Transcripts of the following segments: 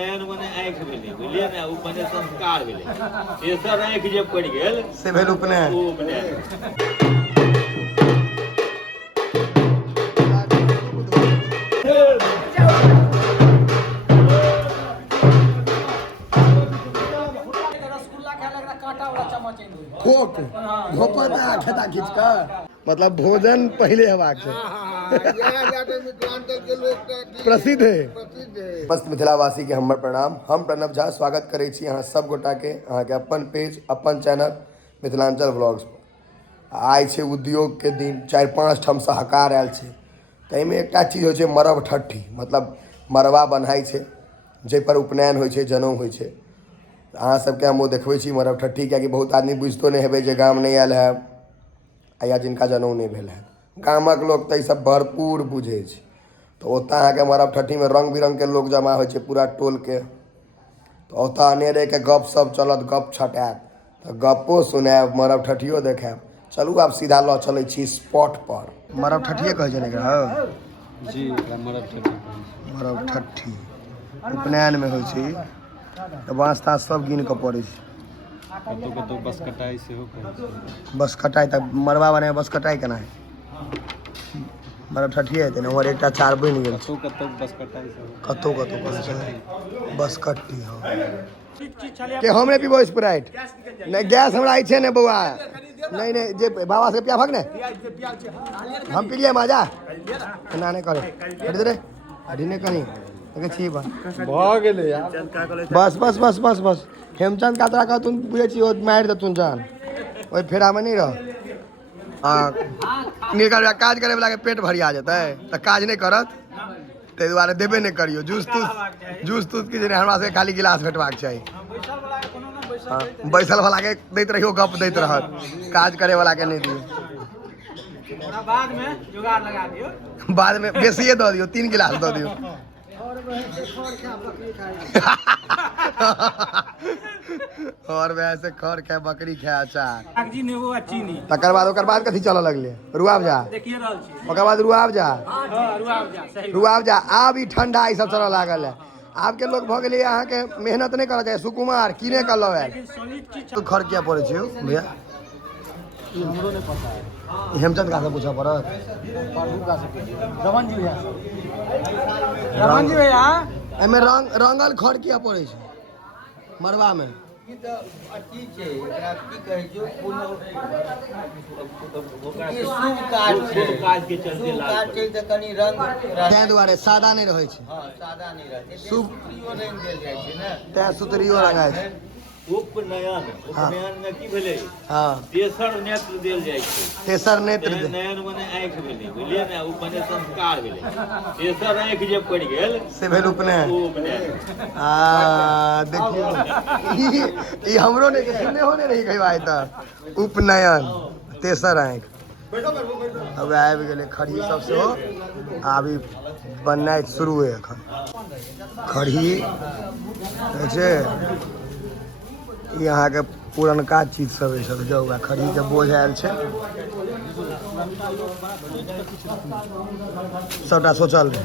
मने आँख भेलै बुझलियै ने ओ मने संस्कार भेलै तेसर आँख जे पड़ि गेल से भेल उपनयन। खोक घोपत खेता खींच कर मतलब भोजन पहले हेबाक छै। प्रसिद्ध है। मस्त मिथिलावासी के हमर प्रणाम। हम प्रणव झा स्वागत करै छी अहाँ सब गोटा के अहाँ के अपन पेज अपन चैनल मिथिलांचल व्लॉग्स पर। आइ छै उद्योग के दिन, 4-5 ठम सहकार आयल छै। ताहिमे एकटा चीज होइ छै मरब ठट्ठी, मतलब मरबा बन्हाइ छै जाहि पर उपनयन होइ छै, जनउ होइ छै। अहाँ सबके हम ओ देखबै छी मरब ठट्ठी, किएकि बहुत आदमी बुझितो नहि हेबै जे गाम नहि आयल है या जिनका जनउ नहि भेल है। गामक लोक तऽ ईसब भरपूर बुझै छै। तऽ ओतऽ अहाँके मरब ठट्ठीमे रङ्ग बिरङ्गके लोक जमा होइ छै पूरा टोलके। तऽ ओतऽ अनेरेके गपशप चलत, गप छटायत, तऽ गप्पो सुनायब मरब ठट्ठियो देखायब। चलू आब सीधा लऽ चलै छी स्पॉट पर। मरब ठट्ठिए कहै छै ने एकरा? जी मरब ठट्ठी। मरब ठट्ठी उपनयनमे होइ छै। तऽ बाँस ताँस सब गिन कऽ पड़ै छै। कतौ कतौ बस कटाई सेहो कहै छै। बस कटाई तऽ मरबा बने बस कटाई केना है? मरब ठट्ठिए हेतै ने। उमहर एकटा चार बनि गेल छै। कतौ बस कटाई सेहो कतौ कतौ बस कट्टी। हाँ के हम नहीं पीबो स्प्राइट। नहीं गैस हमरा इच्छे नहीं बउआ। नहीं नहीं जे बाबा से पिया भग ने हम पी लिए माजा ना नहीं करे हट रे हटी नहीं करी देखे छी बा भऽ गेलै यार। बस बस बस बस बस हेमचंद का तोरा कहतुन बुझे छी ओ मार देतुन जान ओई फेरा में नहीं रह। हाँ निकल काज करे वाला के पेट भरिया जेतै तऽ काज नहीं करत। ताहि दुआरे देबे नहीं करियो। जूस तूस की हमरा से खाली गिलास भेटबाक चाहिए। हाँ बैसल वाला के दैत रहियो, गप दैत रहत, काज करे वाला के नहीं दियो। बाद में जुगाड़ लगा दियो। बाद में बेसिए दऽ दियो, 3 गिलास दऽ दियो। और वैसे खर खाए बकरी खाए अचार कागजी नेबो आ चीनी। तकर बाद कथी चलऽ लगले? रुआबजा। देखिए रहल छी। ओकर बाद रुआबजा। हां रुआबजा सही। रुआबजा आब ई ठंडा ई सब चलऽ लागल है। आब के लोग भऽ गेलै अहाँ के मेहनत नहीं करऽ चाहे सुकुमार किने कर लऽ लेकिन सॉलिड चीज तो खर किया पड़े छै भैया? हमरो नहीं पता है। हेमचंद का से पूछा पड़त। रमन जी भैया रमन जी भैया एमे रंगल खर किया पड़े छै मरबा में? ई तऽ अथी छै, एकरा की कहै छै, कोनो शुभ काज छै, शुभ काज के चलते शुभ काज छै तऽ कनी रंग तै दुआरे सादा नहीं रहै छै। हां सादा नहीं रहै छै, शुभ सुतरियो रंग देल जाइ छै ने। तै सुतरियो रंगाइ छै। उपनयन में की भेलै? हाँ तेसर नेत्र देल जाइ छै। तेसर नेत्र नयन मने आँख भेलै बुझलियै ने ओ मने संस्कार भेलै। तेसर आँख जे पड़ि गेल से भेल उपनयन। देखियो ई हमरो नहीं के सुनने हो नहीं कहियो आइ तक। उपनयन तेसर आँख अब आबि गेलै खड़ी सब सेहो। आब ई बननाइ शुरू है एखन खड़ी छै। ई अहाँ के पुरनका चीज सब है सब जो खड़ी के बोझ आयल छै सबटा सोचल रहे।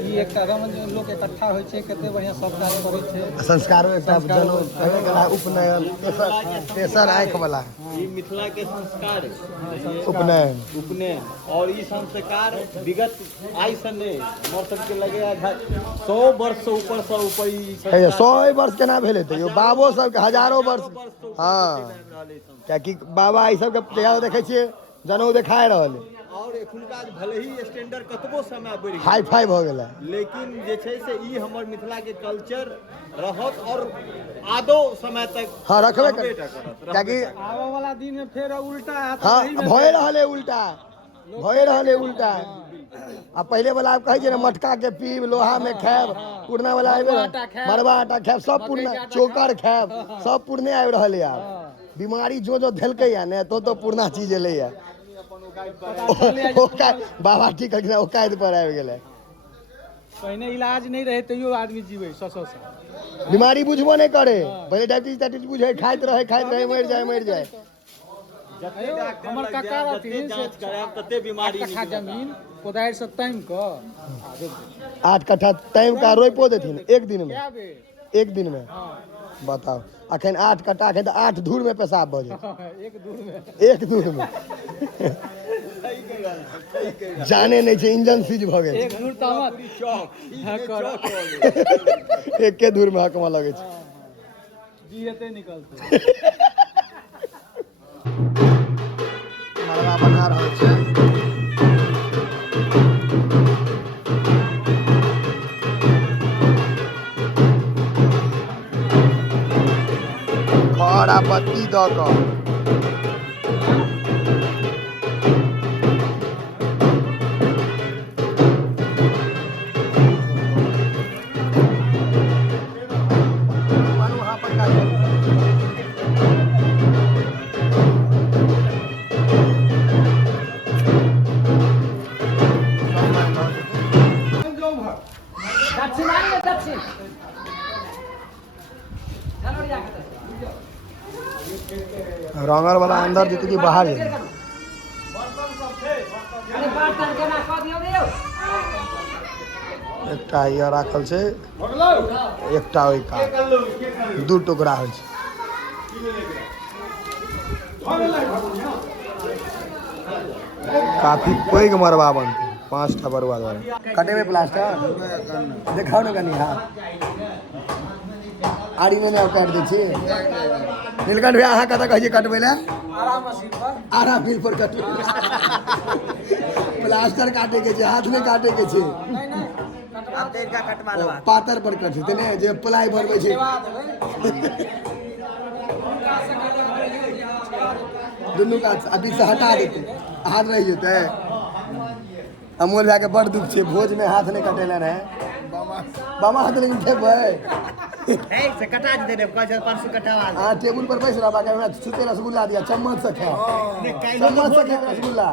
ई एकटा रमन लोग इकट्ठा होइ छै, कते बढ़िया सब काज करै छै। संस्कारो एकटा जनउ कहै गेला उपनयन तेसर आँख वाला ई मिथिला के संस्कार उपनयन और ई संस्कार विगत आइ से नहीं हमर सबके लगे 100 वर्ष से ऊपर ई 100 वर्ष केना भेल हेतै यो? बाबो सबके हजारों वर्ष। हाँ कियाकि बाबा ई सबके तैयार देखै छियै जनउ देखाय रहल है। और एखुनका भले ही स्टैंडर्ड कतबो समय बढ़ि गेल, हाई फाई भऽ गेलै, लेकिन जे छै से ई हमर मिथिला के कल्चर रहत और आदो समय तक हाँ रखबे कर। कियाकि आबऽ वाला दिन में फेर उल्टा हैत। हाँ भए रहल है उल्टा। आ पहले वाला आप कहे ना मटका के पीब, लोहा में खायब, पुरना वाला मरबा आटा खायब, सब पुरना चोकर खायब, सब पुरने आबि रहल है। आब बीमारी जो धेलकै या ने तो पुरना चीज एलै या। बाबा ठीक है औकाद पर आबि गेलै। पहले इलाज नहीं रहे तैयो आदमी जीवे 100 साल। बीमारी बुझबो नहीं करे। पहले डायबिटीज बुझे खाइत रहे मर जाए। हमर काका रहथिन जांच करायब तते बीमारी 8 कट्ठा जमीन कोदारि से तामि कऽ 8 कट्ठा तामि का रोपो देथिन एक दिन में। एक दिन में बताओ अखन 8 कट्टा अखन तो 8 धूर में पेशाब भ जाए एक दूर में जाने नहीं छे इंजन सीज भ गेल एक दूर तामत एके धूर में हकमा लगे छे जीते निकलते मरवा बना रहल छै खड़ा बत्ती द क रंगर वाला अंदर जीत की बाहर है एकटा ये राखल छै एकटा ओइ का दू टुकड़ा होइ छै काफी पैघ मरबा बनते 5टा बरुआ द्वारा कटे में प्लास्टर देखाओ ना कनी हां आड़ी में ना काट दै छी नीलकंठ भैया अहाँ कतऽ कहिए कटबै लए आराम मिल पर कटबै प्लास्टर काटे के छै हाथ में काटे के छै पातर पर कटते ने जे प्लाई भरबै छै दुनू काट अभी से हटा देते हाथ रह जेतै अमोल भैया के बड़ दुख छै भोज में हाथ नहीं कटेला रहे बाबा हाथ लेकिन ठेबै से कटा दे दे कह परसों कटावा हां टेबल पर बैठ रहा बाका छुते रसगुल्ला दिया चम्मच से खा चम्मच से खा रसगुल्ला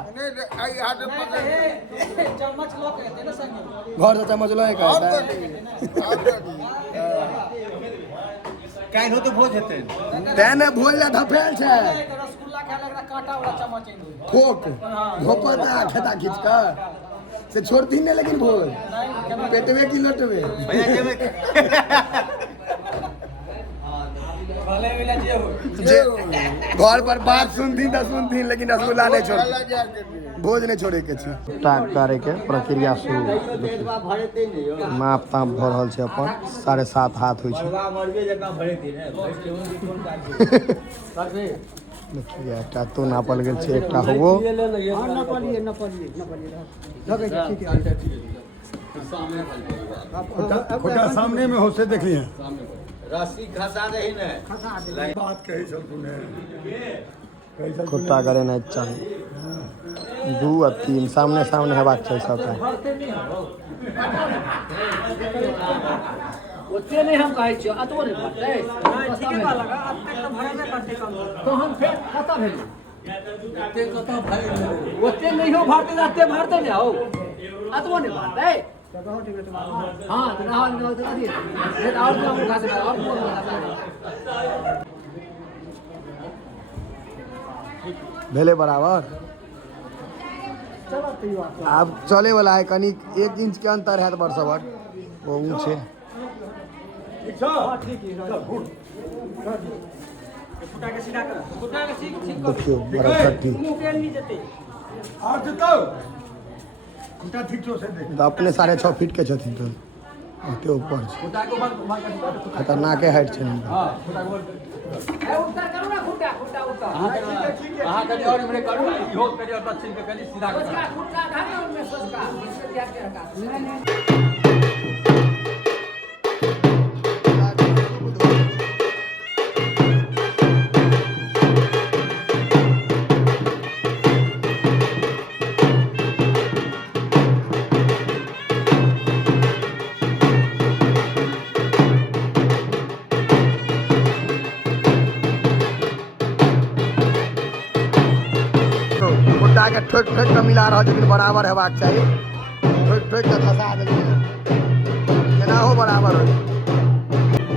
चम्मच लो कहते ना संग घर से चम्मच लो का काल हो तो भोज हेतै तेने भोज ला धफेल छै रसगुल्ला खाए लग रहा कांटा वाला चम्मच इन खोक घोपता खेता खींच कर से छोड़ती नहीं लेकिन भोज पेटवे की लटवे भले वाला जे हो जे घर पर बात सुनती लेकिन रसगुल्ला नहीं छोड़ भोज नहीं छोड़े के छै टाक करे के प्रक्रिया शुरू माप ताप भ रहल छै अपन 7.5 हाथ होइ छै मरबे जका भरे दिन है देखिए एकटा तो नापल गेल छै एकटा होबो खोटा सामने में हो से देखिए रस्सी खसा दही ने बात कही सब तूने खुट्टा करे नहीं चाहिए 2 और 3 सामने सामने हेबाक चाहिए सबटा ओते नहीं हम कहै छियै अतबो नहीं पड़तै ठीके बा लगा अब तक तो भरबे करतै कम तो हम फेर कता भेल ओते कता भरबे ओते नहीं हो भरते रहते भरते ने हो अतबो नहीं भरतै हां तो राहल में तो कथि ये और काम खा से और बोल भेले बराबर अब चले वाला है कनी 1 इंच के अंतर है बड़ सबट वो ऊंचे देखियो बड़ा कट्टी और जतो खोटा ठीक छो से देख तो अपने 6.5 फीट के छथिन तो ओते ऊपर खतरनाक हाइट छै उतर करू ना खुट्टा खुट्टा उतर कहां करी और हमरे करू इहो करी और दक्षिण के करी सीधा खुट्टा खुट्टा धागे में ससका इससे ध्यान के रखा खुट्टा के ठोक ठोक के मिला रहा लेकिन बराबर हेबाक चाहिए ठोक ठोक के खसा देलिए केना हो बराबर हो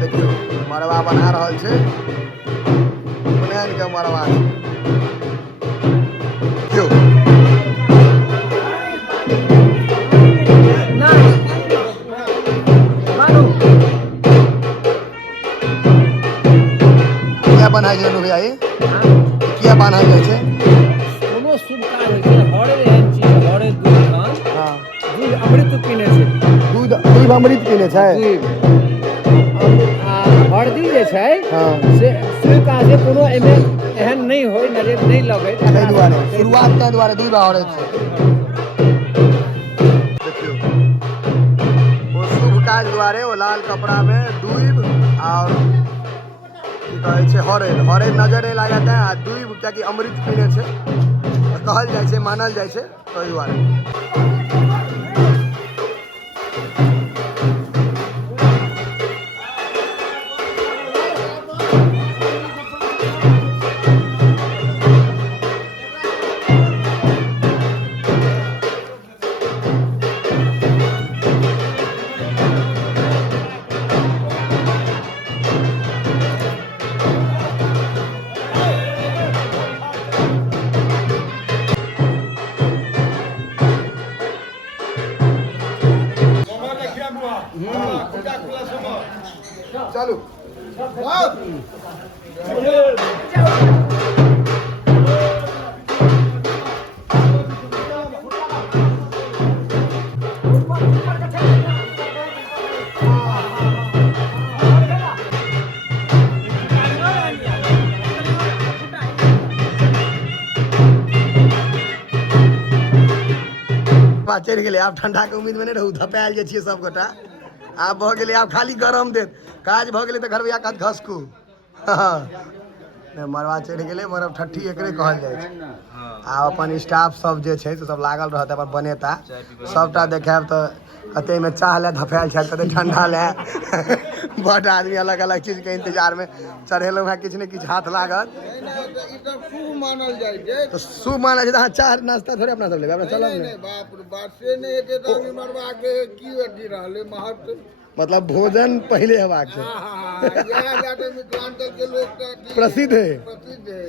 देखियो मरवा बना रहल छै बुनियाद के मरवा देखियो बनायल जाए भैया ये किया बनायल जाए छे कोनो शुभ काज होइ छै हरे एहन चीज हरे दूध खान हां दूध अमृत पीने छै दूध अमृत पीने छै आ हरदी जे छै हां से शुभ काज से कोनो एमे एहन नहीं होय नजर नहीं लगे ताहि दुआरे शुरुआत ताहि दुआरे दूध हरद छै देखियो वो शुभ काज दुआरे वो लाल कपड़ा में दूध और की कहै छै हरद नजर नहीं लागत है आ दूध कियाकि अमृत पीने छै कहल जाय छै मानल जाय छै ताहि दुआरे चलो चढ़ गए आप ठंडा के उम्मीद में नहीं रहू धपायल जे छिए सब गोटा आप भ गेले आप खाली गरम देत काज भ गेले त घर भैया काज घसकू मरवा चढ़ गेले मरब ठट्ठी एकरे कहल जाय छै आ अपन स्टाफ सब जे छै से सब लागल रहत अपन बनेता सबटा देखाब त कते में चाह ले धपायल छै कते ठंडा ले बड़ आदमी अलग अलग चीज के इंतजार में चढ़ेलो है किछ ने किछ हाथ लागत शुभ मानल जाय छै तो शुभ मानल छै चाह नाश्ता थोड़े अपना सब लेबे अपना चलब ने बाप रे बाप से नहीं एते दामी मरवा के की अथी रहले महत्व मतलब भोजन पहले हेबाक छै यह बाटे मिथिलांचल के लोग प्रसिद्ध है प्रसिद्ध है